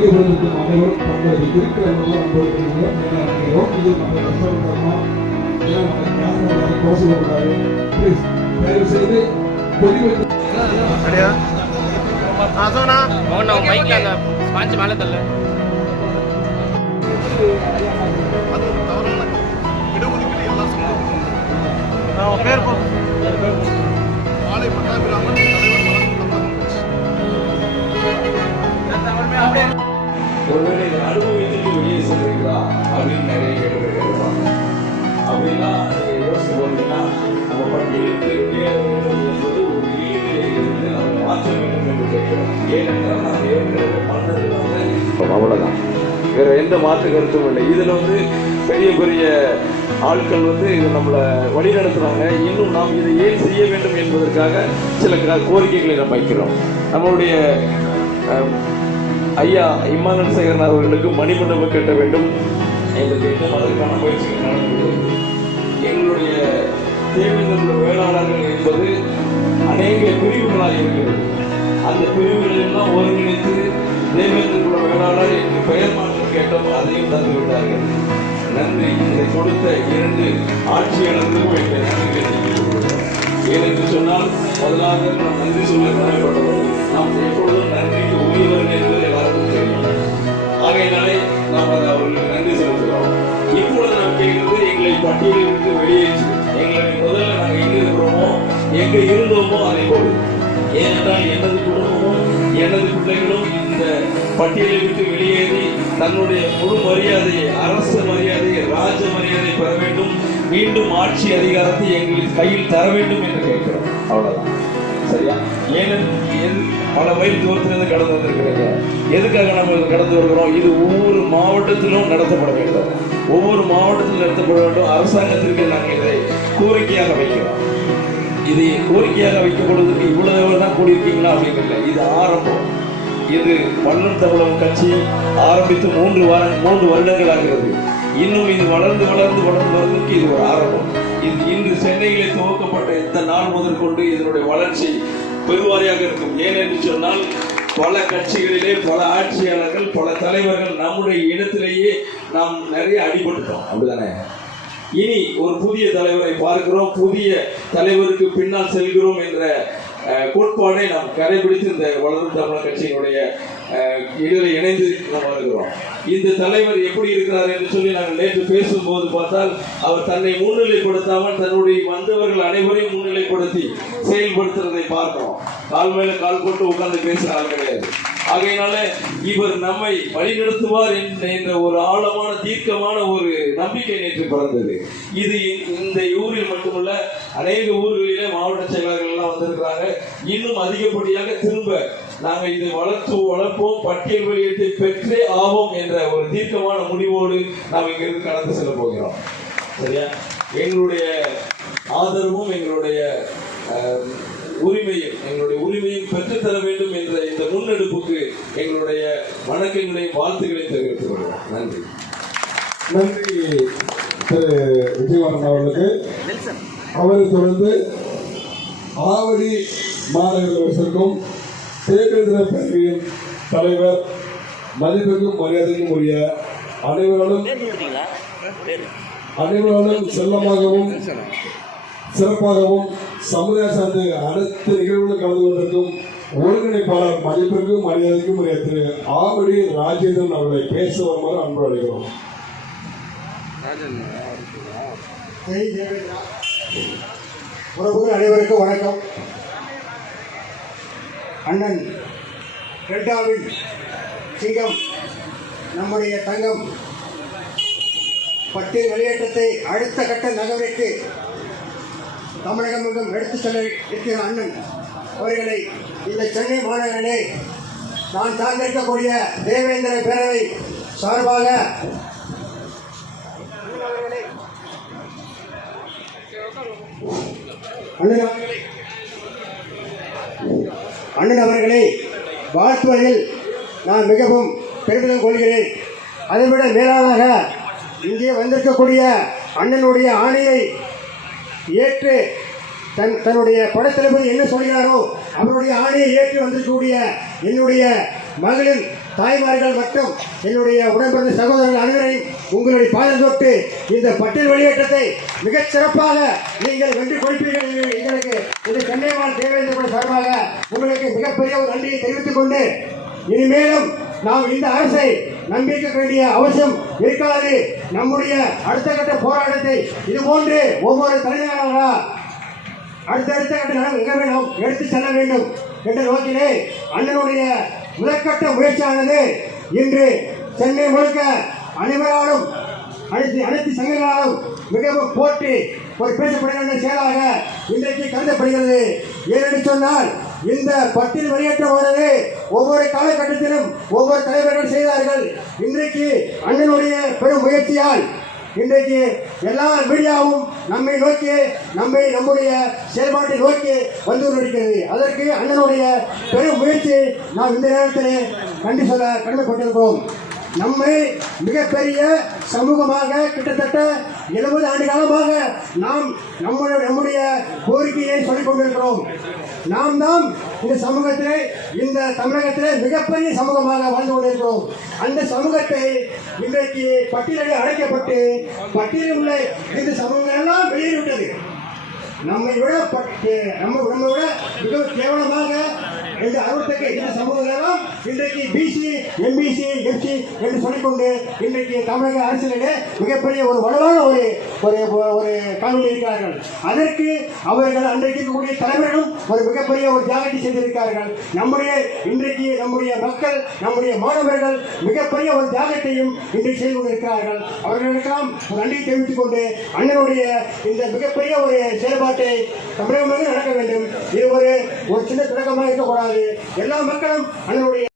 பாதிக்கப்படுவதற்கு அனைவரும் தங்களுக்கு இருக்கிறவங்களும் அனுபவிக்கிறோம். இது நம்ம கஷ்டப்படுறோம். ஏன்னா நம்ம கோசப்படாது. ப்ளீஸ் தயவு செய்து பொதுவெளி ஸ்பாஞ்ச் மேலே தள்ள இடஒதுக்கீடு எல்லாம் சொல்லுவோம். பேர் மாலை பட்டாபிராமன் தலைவர் ஒருவேளை இதை அனுபவத்துக்கு வெளியே செல்றீங்களா அப்படின்னு நிறைய கேட்டு கேட்பாங்க. அப்படின்னா நீங்க யோசிச்சு போனீங்கன்னா நம்ம பட்டியலுக்கு என்பது ஒரு இயற்கையிலே இருந்து நம்ம மாற்ற வேண்டும் என்று கேட்கிறோம். ஏனென்றால் நம்ம ஏற்கனவே பண்ணது அவ்வளவுதான், வேற எந்த மாற்று கருத்தும் இல்லை. இதுல பெரிய பெரிய ஆட்கள் இது நம்மளை வழிநடத்துறாங்க. இன்னும் நாம் இதை ஏன் செய்ய வேண்டும் என்பதற்காக சில கோரிக்கைகளை நம்ம வைக்கிறோம். நம்மளுடைய ஐயா இம்மானுவேல் சேகரன் அவர்களுக்கு மணிமண்டபம் கட்ட வேண்டும். எங்களுக்கு இன்னும் அதற்கான முயற்சிகள் நடந்துள்ளது. எங்களுடைய தேவேந்திர வேளாளர்கள் என்பது அநேக பிரிவுகளாக இருக்கிறது. அந்த பிரிவுகள் எல்லாம் ஒருங்கிணைத்து தேவேந்திர வேளாளர் என்று பெயர் மாற்றம் கேட்டோம். அதையும் தந்து விட்டார்கள். நன்றி. இதை கொடுத்த 2 ஆட்சியாளர்களுக்கும் எங்கள் நன்றிகளை தெரிவித்துக் கொள்கிறோம். ஏனென்று சொன்னால் முதலாக நாம் நன்றி சொல்ல கடமைப்பட்டோம். நாம் எப்பொழுதும் நன்றிக்கு உரியவர்கள் என்பது எல்லாருக்கும் தெரியும். ஆகையினாலே நாம் அவர்களுக்கு நன்றி செலுத்துகிறோம். இப்பொழுது நாம் கேட்கிறது எங்களை பட்டியலில் இருந்து வெளியேற்றி எங்களை முதல்ல நாங்கள் எங்க இருக்கிறோமோ எங்க இருந்தோமோ அதை போடு. ஏனென்றால் எனது குடும்பமும் எனது பிள்ளைகளும் இந்த பட்டியலை விட்டு வெளியேறி தன்னுடைய முழு மரியாதையை, அரசு மரியாதையை, ராஜ மரியாதை பெற வேண்டும். மீண்டும் ஆட்சி அதிகாரத்தை எங்களுக்கு கையில் தர வேண்டும் என்று கேட்கிறோம். அவ்வளவுதான். சரியா? பல மைல் தூரத்திலிருந்து கடந்து வந்திருக்கிறீங்க. எதுக்காக நம்ம கடந்து வருகிறோம்? இது ஒவ்வொரு மாவட்டத்திலும் நடத்தப்பட வேண்டும். ஒவ்வொரு மாவட்டத்திலும் நடத்தப்பட வேண்டும். அரசாங்கத்திற்கு நாங்கள் இதை கோரிக்கையாக வைக்கிறோம். இது கோரிக்கையாக வைக்கப்படுவதற்கு இவ்வளவு தான் கூடியிருக்கீங்களா அப்படிங்கல. இது ஆரம்பம். இது வள்ளல் தமிழகம் கட்சி ஆரம்பித்து 3 வருடங்கள் ஆகிறது. இன்னும் இது வளர்ந்து வருவதற்கு இது ஒரு ஆரம்பம். இது இன்று சென்னையிலே துவக்கப்பட்ட இந்த நாள் முதற்கொண்டு இதனுடைய வளர்ச்சி பெருவாரியாக இருக்கும். ஏனென்று சொன்னால் பல கட்சிகளிலே பல ஆட்சியாளர்கள், பல தலைவர்கள் நம்முடைய இடத்திலேயே நாம் நிறைய அடிபட்டுட்டோம். அப்படிதானே? இனி ஒரு புதிய தலைவரை பார்க்கிறோம். புதிய தலைவருக்கு பின்னால் செல்கிறோம் என்ற கோட்பாடை நாம் கடைபிடித்து இந்த வளரும் தமிழக கட்சியினுடைய இதில் இணைந்து நாம் வருகிறோம். இந்த தலைவர் எப்படி இருக்கிறார் என்று சொல்லி நாங்கள் நேற்று பேசும்போது பார்த்தால் அவர் தன்னை முன்னிலைப்படுத்தாமல் தன்னுடைய வந்தவர்கள் அனைவரையும் முன்னிலைப்படுத்தி செயல்படுத்துறதை பார்க்கிறோம். கால் மேல கால் போட்டு உட்கார்ந்து பேசுற ஆள் கிடையாது. ஆகையினால இவர் நம்மை வழிநடத்துவார் என்ற ஒரு ஆழமான தீர்க்கமான ஒரு நம்பிக்கை நேற்று பிறந்தது. இது இந்த ஊரில் மட்டுமல்ல, அநேக ஊர்களிலே மாவட்ட செயலாளர்கள் எல்லாம் வந்திருக்கிறாங்க. இன்னும் அதிகப்படியாக திரும்ப நாங்கள் இதை வளர்ப்போம், பட்டியல் வெளியீட்டை பெற்றே ஆவோம் என்ற ஒரு தீர்க்கமான முடிவோடு நாம் இங்கிருந்து கடந்து செல்ல போகிறோம். சரியா? எங்களுடைய ஆதரவும் எங்களுடைய உரிமையும் பெற்றுத்தர வேண்டும் என்ற இந்த முன்னெடுப்புக்கு எங்களுடைய வணக்கங்களையும் வாழ்த்துக்களையும் தெரிவித்துக் கொள்கிறோம். நன்றி. நன்றி திரு விஜயவர்மன் அவர்களுக்கு. அவரை தொடர்ந்து ஆவடி மாநகரத்திற்கும் தேவேந்திர பேரவையின் தலைவர் மதிப்புக்கும் மரியாதைக்கும் உரிய அனைவராலும் செல்லமாகவும் சிறப்பாகவும் சமுதாய சார்ந்த அனைத்து நிகழ்வுகளும் கலந்து கொண்டிருக்கும் ஒருங்கிணைப்பாளர் மதிப்பிற்கும் மரியாதைக்கும் உரிய திரு ஆவடி ராஜேந்திரன் அவர்களை பேச வருமாறு அன்பு அழைக்கிறோம். உறவுகள் அனைவருக்கும் வணக்கம். அண்ணன் டெல்டாவின் சிங்கம் நம்முடைய தங்கம் பட்டியல் வெளியேற்றத்தை அடுத்த கட்ட நகருக்கு தமிழகம் எங்கும் எடுத்து செல்ல இருக்கிற அண்ணன் அவர்களை இந்த சென்னை மாநகரிலே நான் சார்ந்திருக்கக்கூடிய தேவேந்திர பேரவை சார்பாக அண்ணன் அவர்களை வாழ்த்துவதில் நான் மிகவும் பெருமிதம் கொள்கிறேன். அதைவிட மேலாக இங்கே வந்திருக்கக்கூடிய அண்ணனுடைய ஆணையை ஏற்று தன்னுடைய படத்தளபதி என்ன சொல்கிறாரோ அவருடைய ஆணையை ஏற்று வந்திருக்கக்கூடிய என்னுடைய மகளின் தாய்மார்கள் மற்றும் என்னுடைய உடன்பிறந்த சகோதரர்கள் அனைவரையும் உங்களுடைய பாதம் தொட்டு இந்த பட்டியல் வெளியேற்றத்தை மிகச் சிறப்பாக நீங்கள் வென்று கொடுப்பீர்கள் என்று எங்களுக்கு இந்த சென்னை வாழ் தேவேந்திர சார்பாக உங்களுக்கு மிகப்பெரிய ஒரு நன்றியை தெரிவித்துக் கொண்டு இனிமேலும் நாம் இந்த அரசை நம்பிக்க வேண்டிய அவசியம் இருக்காது. நம்முடைய அடுத்த கட்ட போராட்டத்தை இதுபோன்று ஒவ்வொரு தலைநகராக அடுத்தடுத்த கட்ட நிகழ்வை நாம் எடுத்து செல்ல வேண்டும் என்ற நோக்கிலே அண்ணனுடைய முதற்கட்ட முயற்சியானது இன்று சென்னை முழுக்க அனைவராலும் அனைத்து சங்கங்களாலும் மிகவும் போற்றி ஒரு பேசப்பட வேண்டிய செயலாக இன்றைக்கு கருதப்படுகிறது. ஏனென்று சொன்னால் இந்த பட்டியல் வெளியேற்றமானது ஒவ்வொரு காலகட்டத்திலும் ஒவ்வொரு தலைவர்கள் செய்தார்கள். இன்றைக்கு அண்ணனுடைய பெரும் முயற்சியால் இன்றைக்கு எல்லா மீடியாவும் நம்மை நோக்கி நம்முடைய செயல்பாட்டை நோக்கி வந்து கொண்டிருக்கிறது. அதற்கு அண்ணனுடைய பெரும் முயற்சி நாம் இந்த நேரத்தில் கண்டு சொல்ல கடமைப்பட்டிருக்கிறோம். நம்மை மிகப்பெரிய சமூகமாக கிட்டத்தட்ட 70 ஆண்டு காலமாக நாம் நம்முடைய கோரிக்கையை சொல்லிக் கொண்டிருக்கிறோம். நாம் தான் இந்த சமூகத்திலே இந்த தமிழகத்திலே மிகப்பெரிய சமூகமாக வாழ்ந்து கொண்டிருக்கிறோம். அந்த சமூகத்தை இன்றைக்கு பட்டியலில் அடைக்கப்பட்டு பட்டியலில் உள்ள இந்த சமூகங்கள் எல்லாம் வெளியேறிவிட்டது. நம்மை விட மிகவும் கேவலமாக இந்த 68 இந்த சமூகங்களெல்லாம் இன்றைக்கு பிசி எம்பிசி எஃப்சி என்று சொல்லிக்கொண்டு இன்றைக்கு தமிழக அரசியலிலே மிகப்பெரிய ஒரு வலுவான ஒரு காணொலி இருக்கிறார்கள். அதற்கு அவர்கள் அன்றைக்கு இருக்கக்கூடிய தலைவர்களும் ஒரு மிகப்பெரிய ஒரு தியாகத்தை செய்திருக்கிறார்கள். இன்றைக்கு நம்முடைய மக்கள் நம்முடைய மாணவர்கள் மிகப்பெரிய ஒரு தியாகத்தையும் இன்றைக்கு செய்து கொண்டிருக்கிறார்கள். அவர்களுக்கெல்லாம் ஒரு நன்றியை தெரிவித்துக் கொண்டு அண்ணனுடைய இந்த மிகப்பெரிய ஒரு செயல்பாட்டை தமிழகமாக நடக்க வேண்டும். இது ஒரு சின்ன தொடக்கமாக இருக்கக்கூடாது. எல்லா மக்களும் அண்ணனுடைய